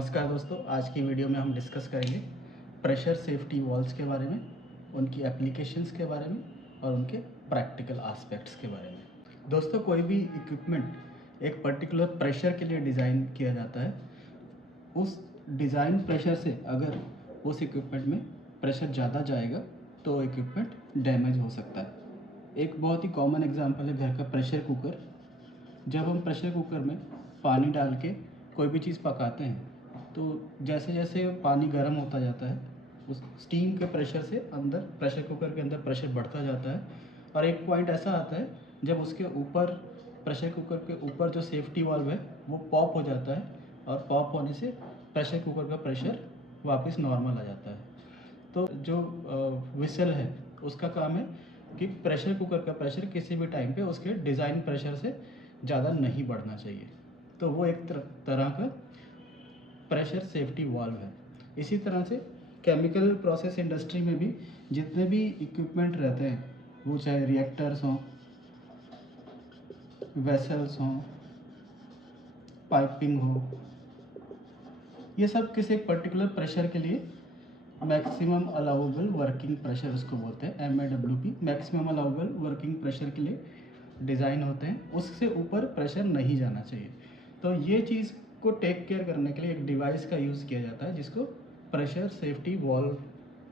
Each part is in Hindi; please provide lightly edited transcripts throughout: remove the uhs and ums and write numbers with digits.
नमस्कार दोस्तों, आज की वीडियो में हम डिस्कस करेंगे प्रेशर सेफ्टी वॉल्व्स के बारे में, उनकी एप्लीकेशंस के बारे में और उनके प्रैक्टिकल एस्पेक्ट्स के बारे में। दोस्तों, कोई भी इक्विपमेंट एक पर्टिकुलर प्रेशर के लिए डिज़ाइन किया जाता है। उस डिज़ाइन प्रेशर से अगर उस इक्विपमेंट में प्रेशर ज़्यादा जाएगा तो इक्विपमेंट डैमेज हो सकता है। एक बहुत ही कॉमन एग्जांपल है घर का प्रेशर कुकर। जब हम प्रेशर कुकर में पानी डाल के कोई भी चीज़ पकाते हैं तो जैसे जैसे पानी गर्म होता जाता है उस स्टीम के प्रेशर से अंदर प्रेशर कुकर के अंदर प्रेशर बढ़ता जाता है और एक पॉइंट ऐसा आता है जब उसके ऊपर प्रेशर कुकर के ऊपर जो सेफ्टी वाल्व है वो पॉप हो जाता है और पॉप होने से प्रेशर कुकर का प्रेशर वापस नॉर्मल आ जाता है। तो जो विसल है उसका काम है कि प्रेशर कुकर का प्रेशर किसी भी टाइम पे उसके डिज़ाइन प्रेशर से ज़्यादा नहीं बढ़ना चाहिए। तो वो एक तरह का प्रेशर सेफ्टी वाल्व है। इसी तरह से केमिकल प्रोसेस इंडस्ट्री में भी जितने भी इक्विपमेंट रहते हैं, वो चाहे रिएक्टर्स हों, वेसल्स हों, पाइपिंग हो, ये सब किसी एक पर्टिकुलर प्रेशर के लिए मैक्सिमम अलाउबल वर्किंग प्रेशर उसको बोलते हैं, MAWP, maximum allowable working pressure के लिए डिज़ाइन होते हैं। उससे ऊपर प्रेशर नहीं जाना चाहिए। तो ये चीज़ को टेक केयर करने के लिए एक डिवाइस का यूज़ किया जाता है जिसको प्रेशर सेफ्टी वॉल्व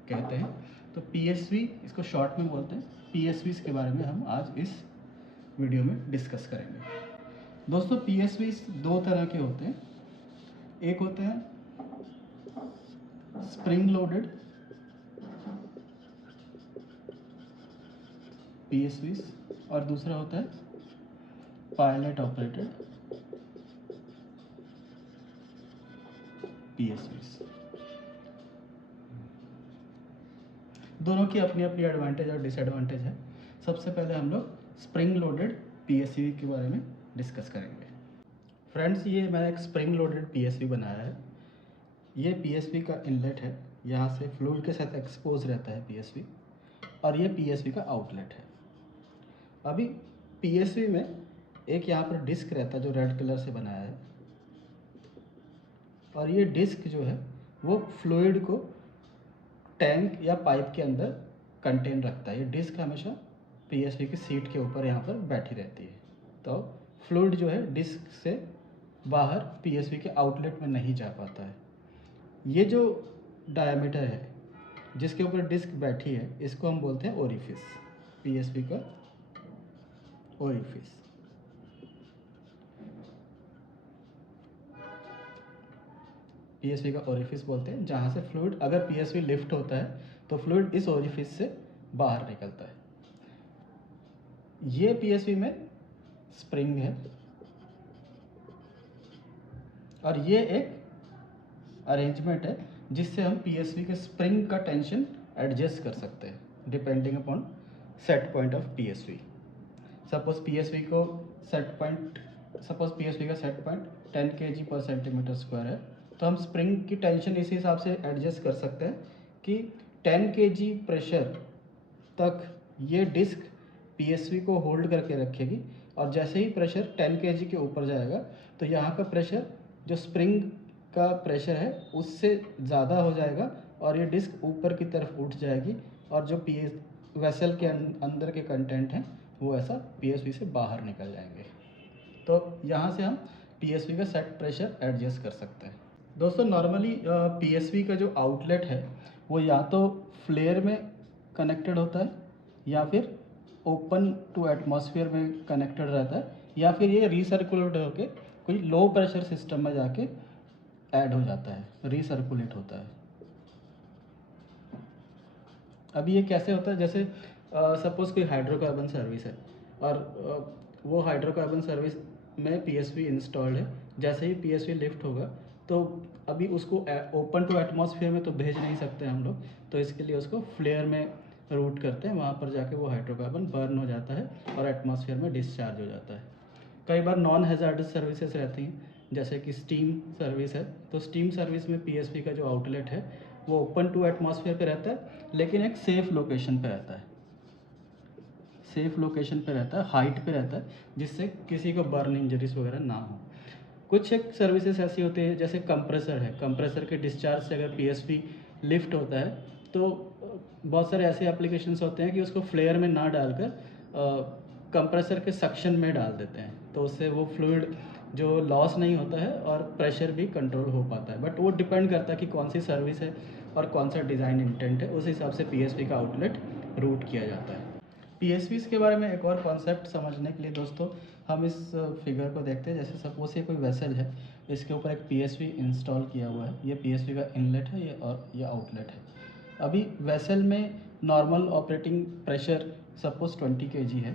कहते हैं। तो PSV इसको शॉर्ट में बोलते हैं। PSVs के बारे में हम आज इस वीडियो में डिस्कस करेंगे। दोस्तों, PSVs दो तरह के होते हैं। एक होते हैं स्प्रिंग लोडेड PSVs और दूसरा होता है पायलट ऑपरेटेड PSVs। दोनों की अपनी अपनी एडवांटेज और डिसएडवांटेज है। सबसे पहले हम लोग स्प्रिंग लोडेड PSV के बारे में डिस्कस करेंगे। फ्रेंड्स, ये मैंने एक स्प्रिंग लोडेड PSV बनाया है। ये PSV का इनलेट है, यहाँ से फ्लूइड के साथ एक्सपोज रहता है PSV, और ये PSV का आउटलेट है। अभी PSV में एक यहाँ पर डिस्क रहता है जो रेड कलर से बनाया है, और ये डिस्क जो है वो फ्लूइड को टैंक या पाइप के अंदर कंटेन रखता है। ये डिस्क हमेशा PSV की सीट के ऊपर यहाँ पर बैठी रहती है। तो फ्लूइड जो है डिस्क से बाहर PSV के आउटलेट में नहीं जा पाता है। ये जो डायमीटर है जिसके ऊपर डिस्क बैठी है इसको हम बोलते हैं ओरिफिस, PSV का ओरिफिस। PSV का ओरिफिस बोलते हैं जहाँ से फ्लूइड, अगर PSV लिफ्ट होता है तो फ्लूइड इस ओरिफिस से बाहर निकलता है। ये PSV में स्प्रिंग है और ये एक अरेंजमेंट है जिससे हम PSV के स्प्रिंग का टेंशन एडजस्ट कर सकते हैं depending upon set point of PSV। Suppose PSV का सेट पॉइंट 10 kg/cm² है, तो हम स्प्रिंग की टेंशन इस हिसाब से एडजस्ट कर सकते हैं कि 10 kg प्रेशर तक ये डिस्क PSV को होल्ड करके रखेगी, और जैसे ही प्रेशर 10 kg के ऊपर जाएगा तो यहाँ का प्रेशर जो स्प्रिंग का प्रेशर है उससे ज़्यादा हो जाएगा और ये डिस्क ऊपर की तरफ उठ जाएगी, और जो वेसल के अंदर के कंटेंट हैं वो ऐसा PSV से बाहर निकल जाएंगे। तो यहाँ से हम PSV का सेट प्रेशर एडजस्ट कर सकते हैं। दोस्तों, नॉर्मली PSV का जो आउटलेट है वो या तो फ्लेयर में कनेक्टेड होता है या फिर ओपन टू एटमॉस्फेयर में कनेक्टेड रहता है, या फिर ये रिसर्कुलेट होके कोई लो प्रेशर सिस्टम में जाके ऐड हो जाता है, रिसर्कुलेट होता है। अभी ये कैसे होता है, जैसे सपोज़ कोई हाइड्रोकार्बन सर्विस है और वो हाइड्रोकार्बन सर्विस में PSV इंस्टॉल्ड है। जैसे ही PSV लिफ्ट होगा तो अभी उसको ओपन टू एटमॉस्फेयर में तो भेज नहीं सकते हम लोग, तो इसके लिए उसको फ्लेयर में रूट करते हैं। वहाँ पर जाके वो हाइड्रोकार्बन बर्न हो जाता है और एटमॉस्फेयर में डिस्चार्ज हो जाता है। कई बार नॉन हैज़ार्डस सर्विसेज रहती हैं, जैसे कि स्टीम सर्विस है, तो स्टीम सर्विस में PSV का जो आउटलेट है वो ओपन टू एटमॉस्फेयर पे रहता है, लेकिन एक सेफ़ लोकेशन पे रहता है। सेफ़ लोकेशन पे रहता है, हाइट पे रहता है, जिससे किसी को बर्न इंजरीज वगैरह ना हो। कुछ एक सर्विसेज ऐसी होती है जैसे कंप्रेसर है, कंप्रेसर के डिस्चार्ज से अगर पीएसपी लिफ्ट होता है तो बहुत सारे ऐसे एप्लीकेशंस होते हैं कि उसको फ्लेयर में ना डालकर कंप्रेसर के सक्शन में डाल देते हैं, तो उससे वो फ्लूइड जो लॉस नहीं होता है और प्रेशर भी कंट्रोल हो पाता है। बट वो डिपेंड करता है कि कौन सी सर्विस है और कौन सा डिज़ाइन इंटेंट है, उस हिसाब से पीएसपी का आउटलेट रूट किया जाता है। पीएसपीज के बारे में एक और कॉन्सेप्ट समझने के लिए दोस्तों हम इस फिगर को देखते हैं। जैसे सपोज ये कोई वेसल है, इसके ऊपर एक पीएसपी इंस्टॉल किया हुआ है, ये पीएसपी का इनलेट है और ये आउटलेट है। अभी वेसल में normal operating pressure suppose 20 kg है,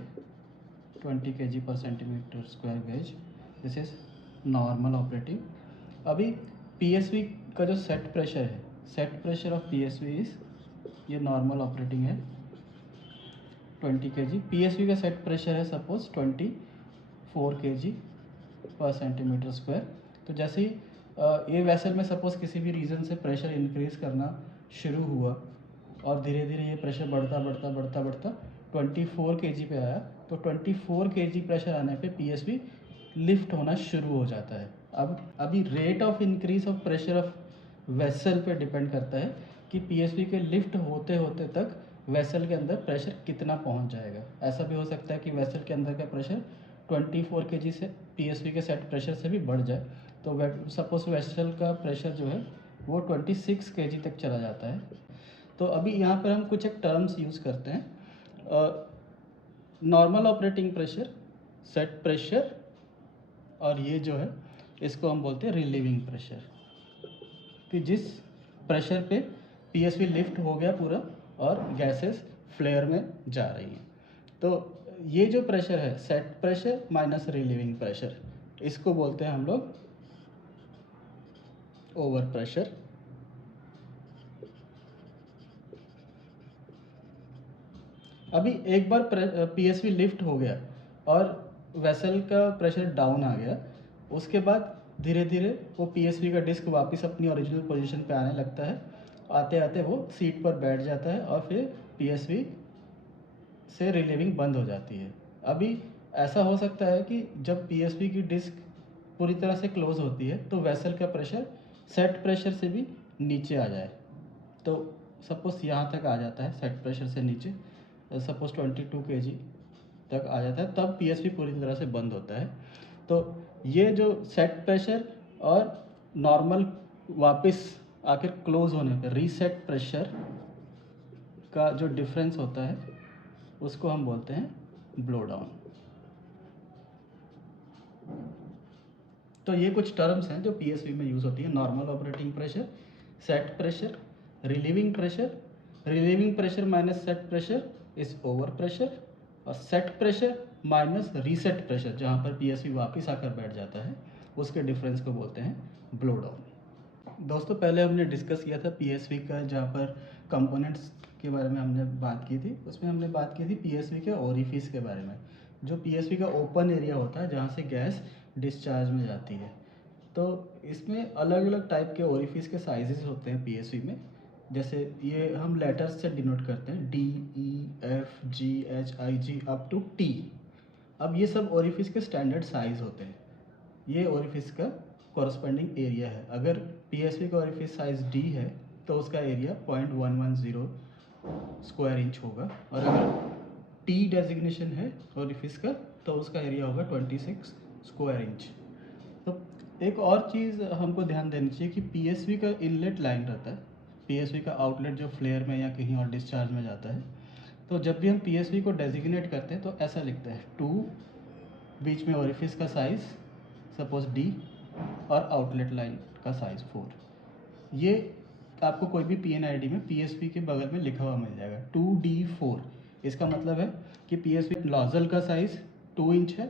20 kg पर centimetre square gauge, this is normal operating. अभी पीएसपी का जो सेट प्रेशर है, set pressure of PSP is, ये नॉर्मल ऑपरेटिंग है 20 kg। पीएसपी का सेट प्रेशर है सपोज 24 kg पर सेंटीमीटर स्क्वायर। तो जैसे ही ये वेसल में सपोज किसी भी रीज़न से प्रेशर इंक्रीज़ करना शुरू हुआ और धीरे धीरे ये प्रेशर बढ़ता बढ़ता बढ़ता बढ़ता 24 kg पे आया, तो 24 kg प्रेशर आने पे पीएसपी लिफ्ट होना शुरू हो जाता है। अब अभी rate of increase of pressure of vessel पे डिपेंड करता है कि पीएसपी के लिफ्ट होते होते तक वेसल के अंदर प्रेशर कितना पहुंच जाएगा। ऐसा भी हो सकता है कि वेसल के अंदर का प्रेशर 24 kg से पीएसपी के सेट प्रेशर से भी बढ़ जाए, तो सपोज वेसल का प्रेशर जो है वो 26 kg तक चला जाता है। तो अभी यहाँ पर हम कुछ एक टर्म्स यूज़ करते हैं, normal operating pressure, set pressure, और ये जो है इसको हम बोलते हैं रिलीविंग प्रेशर, कि जिस प्रेशर पे पीएसपी लिफ्ट हो गया पूरा और गैसेस फ्लेयर में जा रही हैं। तो ये जो प्रेशर है set pressure minus relieving pressure, इसको बोलते हैं हम लोग ओवर प्रेशर। अभी एक बार पीएसपी लिफ्ट हो गया और वेसल का प्रेशर डाउन आ गया, उसके बाद धीरे धीरे वो पीएसपी का डिस्क वापस अपनी ओरिजिनल पोजीशन पे आने लगता है। आते आते वो सीट पर बैठ जाता है और फिर पीएसपी से रिलीविंग बंद हो जाती है। अभी ऐसा हो सकता है कि जब पीएसपी की डिस्क पूरी तरह से क्लोज होती है तो वेसल का प्रेशर सेट प्रेशर से भी नीचे आ जाए। तो सपोज यहाँ तक आ जाता है सेट प्रेशर से नीचे, सपोज 22 kg तक आ जाता है, तब पीएसपी पूरी तरह से बंद होता है। तो ये जो सेट प्रेशर और नॉर्मल वापस आकर क्लोज होने पर रीसेट प्रेशर का जो डिफरेंस होता है उसको हम बोलते हैं ब्लो डाउन। तो ये कुछ टर्म्स हैं जो पीएसपी में यूज़ होती है, normal operating pressure, set pressure, relieving pressure. Relieving pressure minus set pressure is over pressure, और set pressure minus reset pressure जहाँ पर पीएसपी वापस आकर बैठ जाता है उसके डिफरेंस को बोलते हैं ब्लो डाउन। दोस्तों पहले हमने डिस्कस किया था पीएसपी का, जहाँ पर कंपोनेंट्स के बारे में हमने बात की थी, उसमें हमने बात की थी पीएसपी के ओरिफिस के बारे में, जो पीएसपी का ओपन एरिया होता है जहाँ से गैस डिस्चार्ज में जाती है। तो इसमें अलग अलग टाइप के ओरिफिस के साइजेस होते हैं पीएसपी में। जैसे ये हम लेटर्स से डिनोट करते हैं, D, E, F, G, H, I, G up to T. अब ये सब ओरिफिस के स्टैंडर्ड साइज होते हैं। ये ओरिफिस का कॉरस्पॉन्डिंग एरिया है। अगर पीएसपी का ओरिफिस साइज डी है तो उसका एरिया 0.110 स्क्वायर इंच होगा, और अगर टी डेजिग्नेशन है ओरिफिस का तो उसका एरिया होगा 26 स्क्वायर इंच। तो एक और चीज़ हमको ध्यान देनी चाहिए कि पीएसपी का इनलेट लाइन रहता है, पीएसपी का आउटलेट जो फ्लेयर में या कहीं और डिस्चार्ज में जाता है। तो जब भी हम पीएसपी को डेजिग्नेट करते हैं तो ऐसा लिखते हैं 2, बीच में ओरिफिस का साइज़ सपोज डी, और आउटलेट लाइन का साइज़ 4। ये आपको कोई भी पीएनआईडी में पीएसपी के बगल में लिखा हुआ मिल जाएगा 2D4। इसका मतलब है कि पीएसपी नोजल का साइज़ 2 इंच है,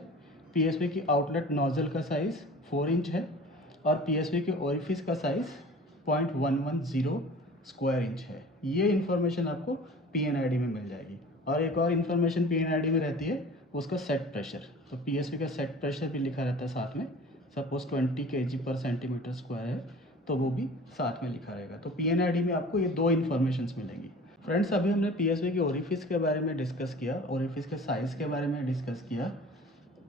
पीएसपी की आउटलेट नोजल का साइज़ 4 इंच है, और पीएसपी के ओरिफिस का साइज़ 0.110 स्क्वायर इंच है। ये इन्फॉर्मेशन आपको पीएनआईडी में मिल जाएगी। और एक और इन्फॉर्मेशन पीएनआईडी में रहती है उसका सेट प्रेशर। तो पीएसपी का सेट प्रेशर भी लिखा रहता है साथ में, सपोज 20 kg पर सेंटीमीटर स्क्वायर है तो वो भी साथ में लिखा रहेगा। तो पीएनआईडी में आपको ये दो इन्फॉर्मेशंस मिलेंगी। फ्रेंड्स अभी हमने पीएसपी के ओरिफिस के बारे में डिस्कस किया, ओरिफिस के साइज़ के बारे में डिस्कस किया,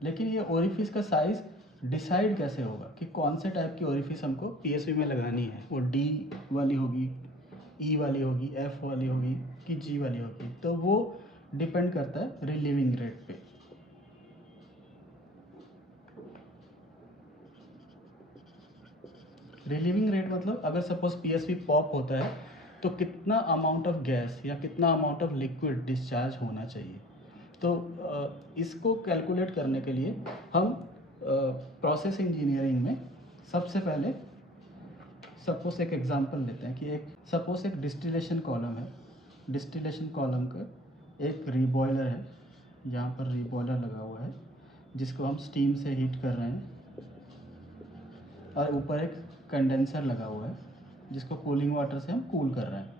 लेकिन ये ओरिफिस का साइज़ डिसाइड कैसे होगा कि कौन से टाइप की ओरिफिस हमको पीएसवी में लगानी है, वो डी वाली होगी, ई वाली होगी, एफ वाली होगी कि जी वाली होगी, तो वो डिपेंड करता है रिलीविंग रेट पे। रिलीविंग रेट मतलब अगर सपोज पीएसवी पॉप होता है तो कितना अमाउंट ऑफ गैस या कितना अमाउंट ऑफ लिक्विड डिस्चार्ज होना चाहिए। तो इसको कैलकुलेट करने के लिए हम प्रोसेस इंजीनियरिंग में सबसे पहले सपोज एक एग्जांपल लेते हैं कि सपोज एक डिस्टिलेशन कॉलम है। डिस्टिलेशन कॉलम का एक रीबॉयलर है, जहाँ पर रीबॉयलर लगा हुआ है जिसको हम स्टीम से हीट कर रहे हैं, और ऊपर एक कंडेंसर लगा हुआ है जिसको कूलिंग वाटर से हम कूल कर रहे हैं।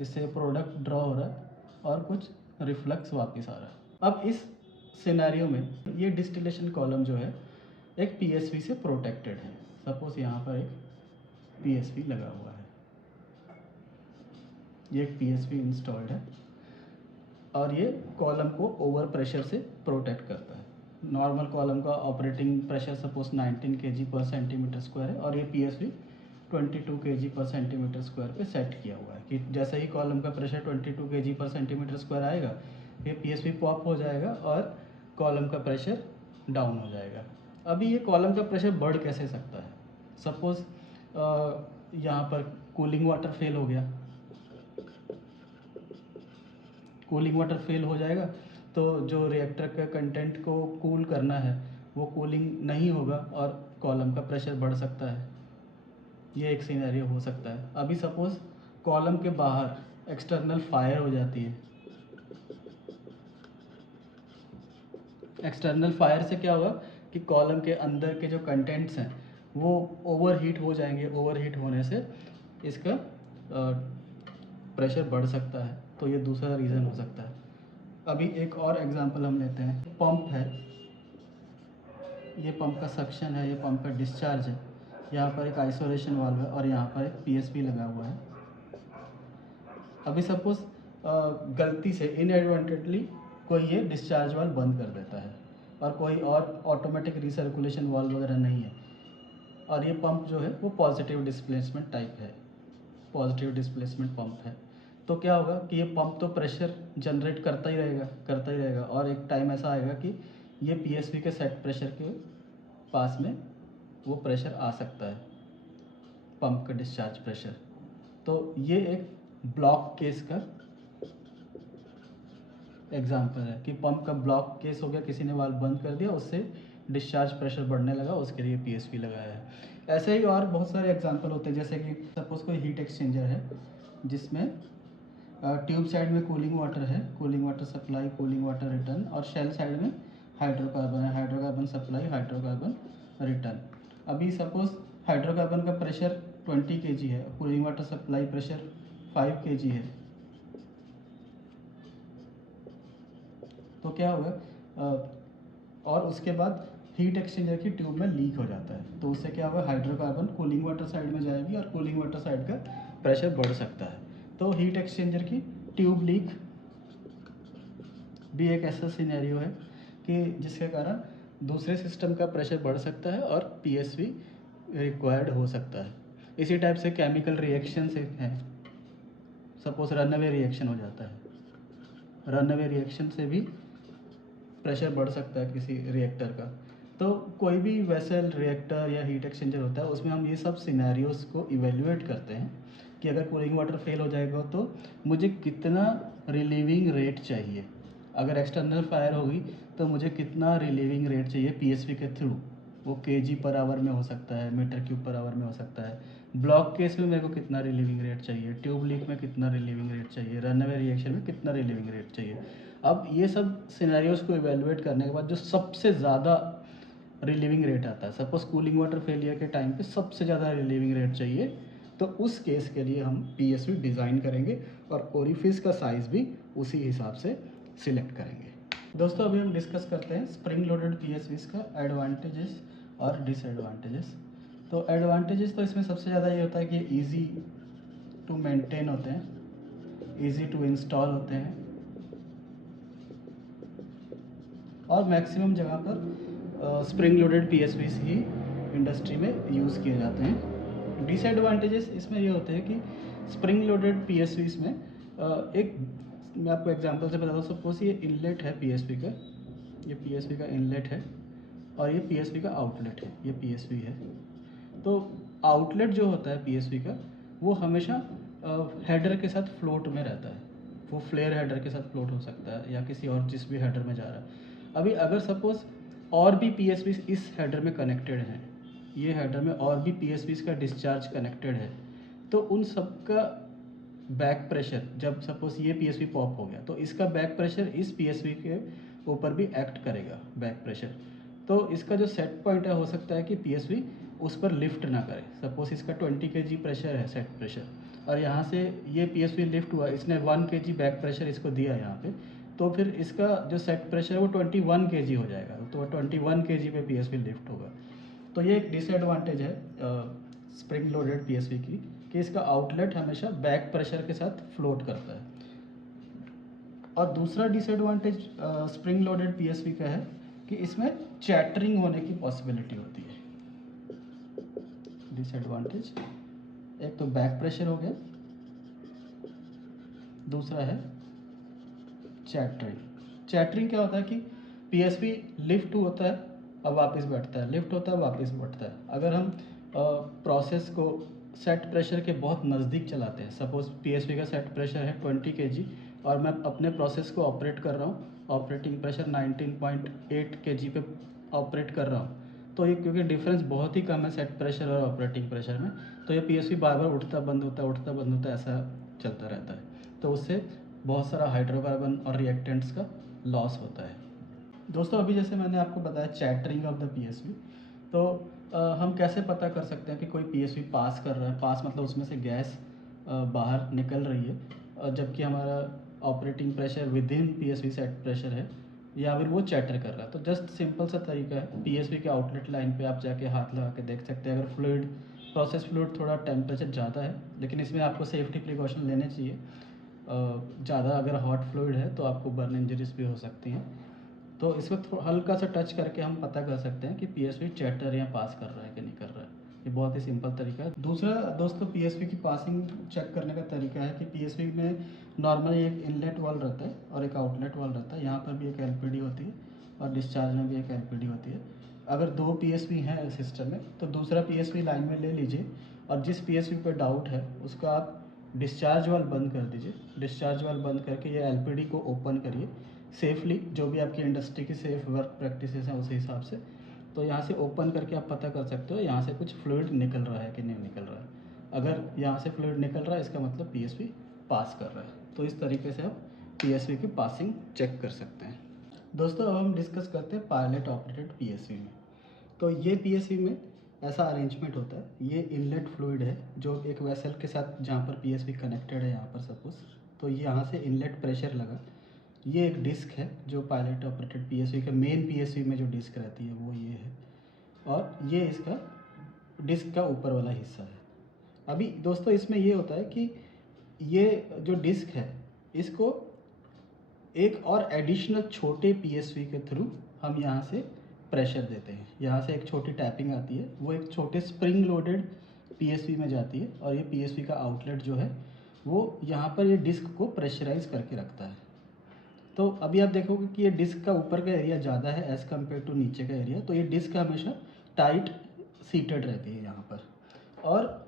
इससे प्रोडक्ट ड्रॉ हो रहा है और कुछ रिफ्लक्स वापस आ रहा है। अब इस सिनेरियो में ये डिस्टिलेशन कॉलम जो है एक पीएसवी से प्रोटेक्टेड है। सपोज यहाँ पर एक पीएसवी लगा हुआ है, ये एक पीएसवी इंस्टॉल्ड है और ये कॉलम को ओवर प्रेशर से प्रोटेक्ट करता है। नॉर्मल कॉलम का ऑपरेटिंग प्रेशर सपोज 19 kg पर सेंटीमीटर स्क्वायर है और ये पीएसवी 22 kg पर सेंटीमीटर स्क्वायर पे सेट किया हुआ है कि जैसे ही कॉलम का प्रेशर 22 kg पर सेंटीमीटर स्क्वायर आएगा ये पीएसवी पॉप हो जाएगा और कॉलम का प्रेशर डाउन हो जाएगा। अभी ये कॉलम का प्रेशर बढ़ कैसे सकता है? सपोज़ यहाँ पर कूलिंग वाटर फेल हो गया, कूलिंग वाटर फेल हो जाएगा तो जो रिएक्टर के कंटेंट को कूल करना है वो कूलिंग नहीं होगा और कॉलम का प्रेशर बढ़ सकता है। ये एक सिनेरियो हो सकता है। अभी सपोज़ कॉलम के बाहर एक्सटर्नल फायर हो जाती है। एक्सटर्नल फायर से क्या होगा कि कॉलम के अंदर के जो कंटेंट्स हैं वो ओवरहीट हो जाएंगे। ओवरहीट होने से इसका प्रेशर बढ़ सकता है, तो ये दूसरा रीज़न हो सकता है। अभी एक और एग्जांपल हम लेते हैं। पंप है, ये पंप का सक्शन है, ये पंप का डिस्चार्ज है। यहाँ पर एक आइसोलेशन वाल्व है और यहाँ पर एक पीएसपी लगा हुआ है। अभी सपोज गलती से इनएडवांटेडली कोई ये डिस्चार्ज वाल्व बंद कर देता है और कोई और ऑटोमेटिक रिसर्कुलेशन वाल्व वगैरह नहीं है और ये पंप जो है वो पॉजिटिव डिस्प्लेसमेंट टाइप है, पॉजिटिव डिस्प्लेसमेंट पंप है। तो क्या होगा कि ये पंप तो प्रेशर जनरेट करता ही रहेगा और एक टाइम ऐसा आएगा कि ये पीएसवी के सेट प्रेशर के पास में वो प्रेशर आ सकता है, पंप का डिस्चार्ज प्रेशर। तो ये एक ब्लॉक केस का एग्जांपल है कि पंप का ब्लॉक केस हो गया, किसी ने वाल्व बंद कर दिया, उससे डिस्चार्ज प्रेशर बढ़ने लगा, उसके लिए पीएसपी लगाया है। ऐसे ही और बहुत सारे एग्जांपल होते हैं, जैसे कि सपोज कोई हीट एक्सचेंजर है जिसमें ट्यूब साइड में कूलिंग वाटर है, cooling water supply, cooling water return, और शेल साइड में हाइड्रोकार्बन है, हाइड्रोकार्बन सप्लाई, हाइड्रोकार्बन रिटर्न। अभी सपोज हाइड्रोकार्बन का प्रेशर 20 kg है, cooling water supply pressure 5 kg है, तो क्या होगा और उसके बाद हीट एक्सचेंजर की ट्यूब में लीक हो जाता है, तो उससे क्या होगा, हाइड्रोकार्बन कूलिंग वाटर साइड में जाएगी और कूलिंग वाटर साइड का प्रेशर बढ़ सकता है। तो हीट एक्सचेंजर की ट्यूब लीक भी एक ऐसा सिनेरियो है कि जिसके कारण दूसरे सिस्टम का प्रेशर बढ़ सकता है और पीएसवी रिक्वायर्ड हो सकता है। इसी टाइप से केमिकल रिएक्शन से है, सपोज रनअवे रिएक्शन हो जाता है, रनअवे रिएक्शन से भी प्रेशर बढ़ सकता है किसी रिएक्टर का। तो कोई भी वेसल, रिएक्टर या हीट एक्सचेंजर होता है उसमें हम ये सब सिनेरियोज को इवेल्युएट करते हैं कि अगर कूलिंग वाटर फेल हो जाएगा तो मुझे कितना रिलीविंग रेट चाहिए, अगर एक्सटर्नल फायर होगी तो मुझे कितना रिलीविंग रेट चाहिए पीएसवी के थ्रू। वो केजी पर आवर में हो सकता है, मीटर क्यूब पर आवर में हो सकता है। ब्लॉक केस में मेरे को कितना रिलीविंग रेट चाहिए, ट्यूब लीक में कितना रिलीविंग रेट चाहिए, रनअवे रिएक्शन में कितना रिलीविंग रेट चाहिए। अब ये सब सिनेरियोज को इवेलुएट करने के बाद जो सबसे ज़्यादा रिलीविंग रेट आता है, सपोज कूलिंग वाटर फेलियर के टाइम पे सबसे ज़्यादा रिलीविंग रेट चाहिए, तो उस केस के लिए हम पीएसवी डिज़ाइन करेंगे और ओरिफिस का साइज़ भी उसी हिसाब से सिलेक्ट करेंगे। दोस्तों अभी हम डिस्कस करते हैं स्प्रिंग लोडेड पीएसवीज का एडवांटेजेस और डिसएडवांटेजेस। तो एडवांटेजेस तो इसमें सबसे ज़्यादा ये होता है कि ईजी टू मेंटेन होते हैं, ईजी टू इंस्टॉल होते हैं और मैक्सिमम जगह पर स्प्रिंग लोडेड PSVs ही इंडस्ट्री में यूज़ किए जाते हैं। डिसएडवांटेजेस इसमें ये होते हैं कि स्प्रिंग लोडेड PSVs में एक मैं आपको एग्जांपल से बताता हूँ। सपोज ये इनलेट है PSV का, ये PSV का इनलेट है और ये PSV का आउटलेट है, ये PSV है। तो आउटलेट जो होता है PSV का वो हमेशा हेडर के साथ फ्लोट में रहता है। वो फ्लेयर हेडर के साथ फ्लोट हो सकता है या किसी और जिस भी हेडर में जा रहा है। अभी अगर सपोज और भी PSVs इस हेडर में कनेक्टेड हैं, ये हेडर में और भी PSVs का डिस्चार्ज कनेक्टेड है, तो उन सब का बैक प्रेशर, जब सपोज ये PSV पॉप हो गया तो इसका बैक प्रेशर इस PSV के ऊपर भी एक्ट करेगा, बैक प्रेशर। तो इसका जो सेट पॉइंट है, हो सकता है कि PSV उस पर लिफ्ट ना करे। सपोज इसका 20 kg प्रेशर है, सेट प्रेशर, और यहाँ से ये PSV लिफ्ट हुआ, इसने 1 kg बैक प्रेशर इसको दिया यहाँ पे, तो फिर इसका जो सेट प्रेशर है वो 21 kg हो जाएगा, तो 21 kg पे PSV लिफ्ट होगा। तो ये एक डिसएडवांटेज है स्प्रिंग लोडेड PSV की, कि इसका आउटलेट हमेशा बैक प्रेशर के साथ फ्लोट करता है। और दूसरा डिसएडवांटेज स्प्रिंग लोडेड PSV का है कि इसमें चैटरिंग होने की पॉसिबिलिटी होती है। डिसएडवांटेज एक तो बैक प्रेशर हो गया, दूसरा है चैटरिंग। चैटरिंग क्या होता है कि PSV लिफ्ट होता है अब वापस बैठता है, लिफ्ट होता है वापस बैठता है। अगर हम प्रोसेस को सेट प्रेशर के बहुत नज़दीक चलाते हैं, सपोज PSV का सेट प्रेशर है 20 kg और मैं अपने प्रोसेस को ऑपरेट कर रहा हूँ, ऑपरेटिंग प्रेशर 19.8 kg पे ऑपरेट कर रहा हूँ, तो ये क्योंकि डिफरेंस बहुत ही कम है सेट प्रेशर और ऑपरेटिंग प्रेशर में, तो ये PSV बार बार उठता बंद होता है, उठता बंद होता है, ऐसा चलता रहता है। तो उससे बहुत सारा हाइड्रोकार्बन और रिएक्टेंट्स का लॉस होता है। दोस्तों अभी जैसे मैंने आपको बताया चैटरिंग ऑफ द PSV, तो हम कैसे पता कर सकते हैं कि कोई PSV पास कर रहा है। पास मतलब उसमें से गैस बाहर निकल रही है, जबकि हमारा operating pressure with in PSV set pressure है, या फिर वो चैटर कर रहा है। तो जस्ट सिंपल सा तरीका है, PSV के आउटलेट लाइन पे आप जाके हाथ लगा के देख सकते हैं। अगर फ्लूइड, प्रोसेस फ्लूइड थोड़ा टेम्परेचर ज़्यादा है, लेकिन इसमें आपको सेफ्टी प्रिकॉशन लेने चाहिए। ज़्यादा अगर हॉट फ्लूइड है तो आपको बर्न इंजरीज भी हो सकती हैं। तो इस वक्त हल्का सा टच करके हम पता कर सकते हैं कि PSV चैटर या पास कर रहा है कि नहीं कर रहा है। ये बहुत ही सिंपल तरीका है। दूसरा दोस्तों PSV की पासिंग चेक करने का तरीका है कि PSV में नॉर्मली एक इनलेट वाल्व रहता है और एक आउटलेट वाल्व रहता है। यहाँ पर भी एक LPD होती है और डिस्चार्ज में भी एक LPD होती है। अगर 2 PSV हैं सिस्टम में तो दूसरा PSV लाइन में ले लीजिए, और जिस PSV पर डाउट है उसका आप डिस्चार्ज वाल्व बंद कर दीजिए। डिस्चार्ज वाल्व बंद करके ये LPD को ओपन करिए सेफली, जो भी आपकी इंडस्ट्री की सेफ वर्क प्रैक्टिसेस हैं उस हिसाब से। तो यहाँ से ओपन करके आप पता कर सकते हो यहाँ से कुछ फ्लूइड निकल रहा है कि नहीं निकल रहा है। अगर यहाँ से फ्लूइड निकल रहा है इसका मतलब PSV पास कर रहा है। तो इस तरीके से आप PSV की पासिंग चेक कर सकते हैं। दोस्तों अब हम डिस्कस करते हैं पायलट ऑपरेटेड PSV में। तो ये PSV में ऐसा अरेंजमेंट होता है, ये इनलेट फ्लूइड है जो एक वेसल के साथ, जहाँ पर PSV कनेक्टेड है यहाँ पर सपोज, तो यहाँ से इनलेट प्रेशर लगा। ये एक डिस्क है जो पायलट ऑपरेटेड PSV का, मेन PSV में जो डिस्क रहती है वो ये है, और ये इसका डिस्क का ऊपर वाला हिस्सा है। अभी दोस्तों इसमें ये होता है कि ये जो डिस्क है इसको एक और एडिशनल छोटे PSV के थ्रू हम यहाँ से प्रेशर देते हैं। यहाँ से एक छोटी टैपिंग आती है, वो एक छोटे स्प्रिंग लोडेड PSV में जाती है, और ये PSV का आउटलेट जो है वो यहाँ पर ये डिस्क को प्रेशराइज करके रखता है। तो अभी आप देखोगे कि ये डिस्क का ऊपर का एरिया ज़्यादा है एज़ कम्पेयर टू नीचे का एरिया, तो ये डिस्क हमेशा टाइट सीटेड रहती है यहाँ पर। और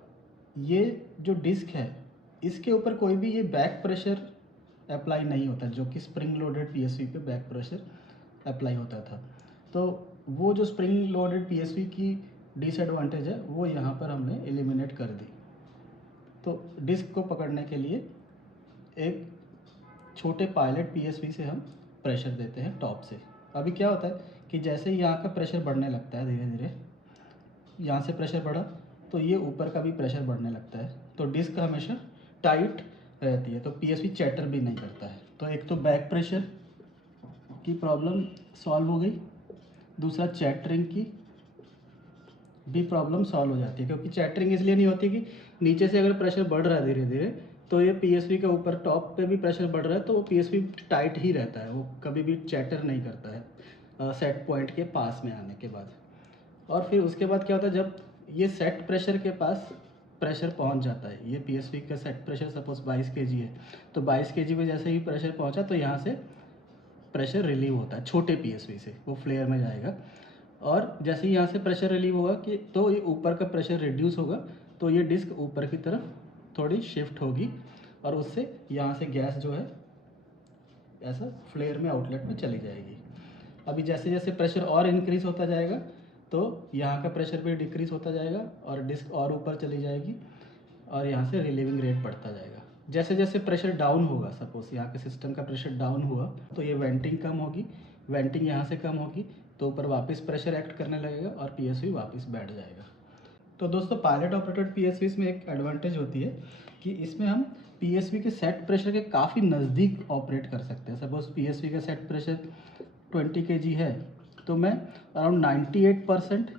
ये जो डिस्क है इसके ऊपर कोई भी ये बैक प्रेशर अप्लाई नहीं होता, जो कि स्प्रिंग लोडेड PSV पे बैक प्रेशर अप्लाई होता था। तो वो जो स्प्रिंग लोडेड PSV की डिसएडवांटेज है वो यहाँ पर हमने एलिमिनेट कर दी। तो डिस्क को पकड़ने के लिए एक छोटे पायलट PSV से हम प्रेशर देते हैं टॉप से। अभी क्या होता है कि जैसे ही यहाँ का प्रेशर बढ़ने लगता है, धीरे धीरे यहाँ से प्रेशर बढ़ा तो ये ऊपर का भी प्रेशर बढ़ने लगता है, तो डिस्क हमेशा टाइट रहती है, तो PSV चैटर भी नहीं करता है। तो एक तो बैक प्रेशर की प्रॉब्लम सॉल्व हो गई, दूसरा चैटरिंग की भी प्रॉब्लम सॉल्व हो जाती है, क्योंकि चैटरिंग इसलिए नहीं होती कि नीचे से अगर प्रेशर बढ़ रहा है धीरे धीरे तो ये PSV के ऊपर टॉप पे भी प्रेशर बढ़ रहा है तो वो PSV टाइट ही रहता है, वो कभी भी चैटर नहीं करता है। सेट पॉइंट के पास में आने के बाद। और फिर उसके बाद क्या होता है, जब ये सेट प्रेशर के पास प्रेशर पहुंच जाता है, ये पीएसवी का सेट प्रेशर सपोज 22 केजी है, तो 22 केजी पे जैसे ही प्रेशर पहुंचा तो यहाँ से प्रेशर रिलीव होता है छोटे पीएसवी से, वो फ्लेयर में जाएगा। और जैसे ही यहाँ से प्रेशर रिलीव होगा कि तो ये ऊपर का प्रेशर रिड्यूस होगा, तो ये डिस्क ऊपर की तरफ थोड़ी शिफ्ट होगी और उससे यहाँ से गैस जो है ऐसा फ्लेयर में आउटलेट में चली जाएगी। अभी जैसे जैसे प्रेशर और इंक्रीज होता जाएगा तो यहाँ का प्रेशर भी डिक्रीज होता जाएगा और डिस्क और ऊपर चली जाएगी और यहाँ से रिलीविंग रेट बढ़ता जाएगा। जैसे जैसे प्रेशर डाउन होगा, सपोज यहाँ के सिस्टम का प्रेशर डाउन हुआ तो ये वेंटिंग कम होगी, वेंटिंग यहाँ से कम होगी तो ऊपर वापस प्रेशर एक्ट करने लगेगा और पीएसवी वापस बैठ जाएगा। तो दोस्तों पायलट ऑपरेटेड पीएसवीज में एक एडवांटेज होती है कि इसमें हम पीएसवी के सेट प्रेशर के काफ़ी नज़दीक ऑपरेट कर सकते हैं। सपोज पीएसवी का सेट प्रेशर 20 kg है तो मैं अराउंड 98%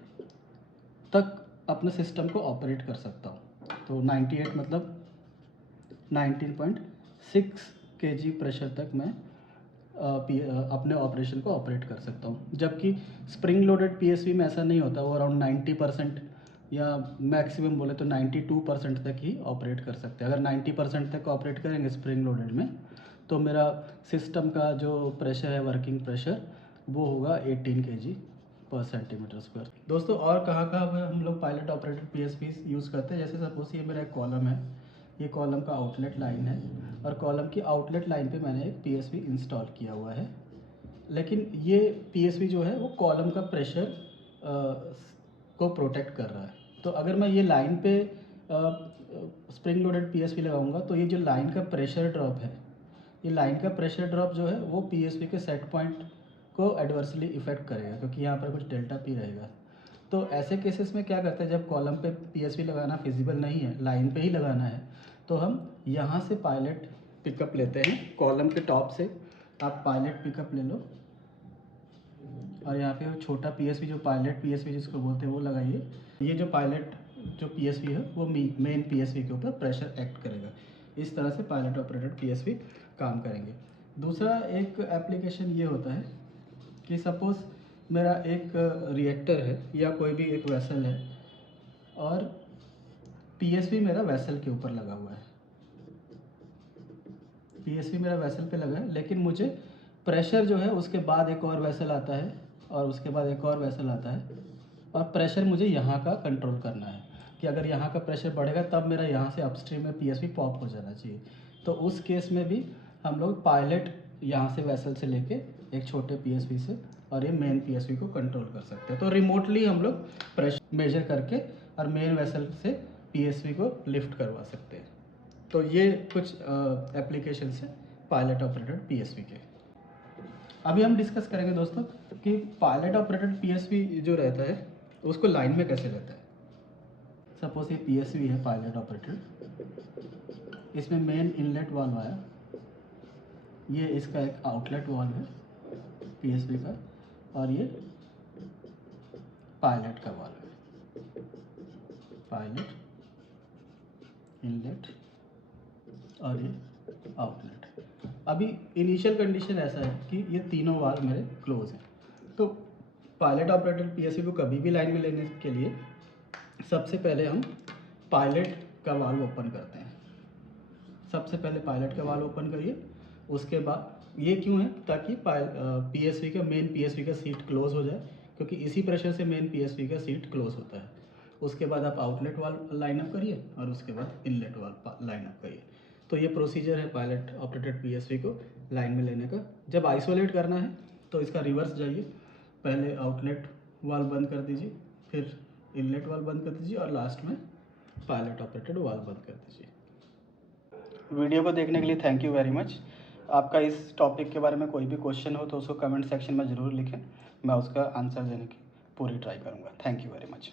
तक अपने सिस्टम को ऑपरेट कर सकता हूँ। तो 98 मतलब 19.6 kg प्रेशर तक मैं अपने ऑपरेशन को ऑपरेट कर सकता हूँ। जबकि स्प्रिंग लोडेड पीएसवी में ऐसा नहीं होता, वो अराउंड 90% या मैक्सिमम बोले तो 92% तक ही ऑपरेट कर सकते हैं। अगर 90% तक ऑपरेट करेंगे स्प्रिंग लोडेड में तो मेरा सिस्टम का जो प्रेशर है, वर्किंग प्रेशर, वो होगा 18 kg पर सेंटीमीटर स्क्वायर। दोस्तों और कहाँ कहाँ पर हम लोग पायलट ऑपरेटेड पीएसवी यूज़ करते हैं, जैसे सपोज ये मेरा एक कॉलम है, ये कॉलम का आउटलेट लाइन है और कॉलम की आउटलेट लाइन पे मैंने एक पीएसवी इंस्टॉल किया हुआ है। लेकिन ये पीएसवी जो है वो कॉलम का प्रेशर को प्रोटेक्ट कर रहा है। तो अगर मैं ये लाइन पे स्प्रिंग लोडेड पीएसवी लगाऊंगा तो ये जो लाइन का प्रेशर ड्रॉप है, ये लाइन का प्रेशर ड्रॉप जो है वो पीएसवी के सेट पॉइंट को एडवर्सली इफेक्ट करेगा, क्योंकि यहाँ पर कुछ डेल्टा पी रहेगा। तो ऐसे केसेस में क्या करते हैं, जब कॉलम पे पीएसवी लगाना फिजिबल नहीं है, लाइन पे ही लगाना है, तो हम यहाँ से पायलट पिकअप लेते हैं। कॉलम के टॉप से आप पायलट पिकअप ले लो और यहाँ पे वो छोटा पीएसवी जो पायलट पीएसवी जिसको बोलते हैं वो लगाइए। ये जो पायलट जो पीएसवी है वो मेन पीएसवी के ऊपर प्रेशर एक्ट करेगा। इस तरह से पायलट ऑपरेटेड पीएसवी काम करेंगे। दूसरा एक एप्लीकेशन ये होता है कि सपोज़ मेरा एक रिएक्टर है या कोई भी एक वेसल है और पीएसवी मेरा वेसल के ऊपर लगा हुआ है, पीएसवी मेरा वेसल पे लगा है, लेकिन मुझे प्रेशर जो है उसके बाद एक और वेसल आता है और उसके बाद एक और वेसल आता है और प्रेशर मुझे यहाँ का कंट्रोल करना है कि अगर यहाँ का प्रेशर बढ़ेगा तब मेरा यहाँ से अपस्ट्रीम में पीएसवी पॉप हो जाना चाहिए। तो उस केस में भी हम लोग पायलट यहाँ से वेसल से लेके एक छोटे पीएसवी से और ये मेन पीएसवी को कंट्रोल कर सकते हैं। तो रिमोटली हम लोग प्रेशर मेजर करके और मेन वेसल से पीएसवी को लिफ्ट करवा सकते हैं। तो ये कुछ एप्लीकेशन है पायलट ऑपरेटेड पीएसवी के। अभी हम डिस्कस करेंगे दोस्तों कि पायलट ऑपरेटेड पीएसवी जो रहता है उसको लाइन में कैसे लेता है। सपोज ये पीएसवी है पायलट ऑपरेटेड, इसमें मेन इनलेट वाल्व आया, ये इसका एक आउटलेट वाल्व है पीएसवी का और ये पायलट का वाल्व है, पायलट, इनलेट और ये आउटलेट। अभी इनिशियल कंडीशन ऐसा है कि ये तीनों वाल्व मेरे क्लोज हैं। तो पायलट ऑपरेटेड पीएसवी को कभी भी लाइन में लेने के लिए सबसे पहले हम पायलट का वाल्व ओपन करते हैं। सबसे पहले पायलट का वाल्व ओपन करिए, उसके बाद ये क्यों है, ताकि पीएसवी का मेन पीएसवी का सीट क्लोज हो जाए, क्योंकि इसी प्रेशर से मेन पीएसवी का सीट क्लोज होता है। उसके बाद आप आउटलेट वाल्व लाइनअप करिए और उसके बाद इनलेट वाल्व लाइनअप करिए। तो ये प्रोसीजर है पायलट ऑपरेटेड पीएसवी को लाइन में लेने का। जब आइसोलेट करना है तो इसका रिवर्स जाइए, पहले आउटलेट वाल्व बंद कर दीजिए, फिर इनलेट वाल्व बंद कर दीजिए और लास्ट में पायलट ऑपरेटेड वाल्व बंद कर दीजिए। वीडियो को देखने के लिए थैंक यू वेरी मच। आपका इस टॉपिक के बारे में कोई भी क्वेश्चन हो तो उसको कमेंट सेक्शन में ज़रूर लिखें, मैं उसका आंसर देने की पूरी ट्राई करूँगा। Thank you very much.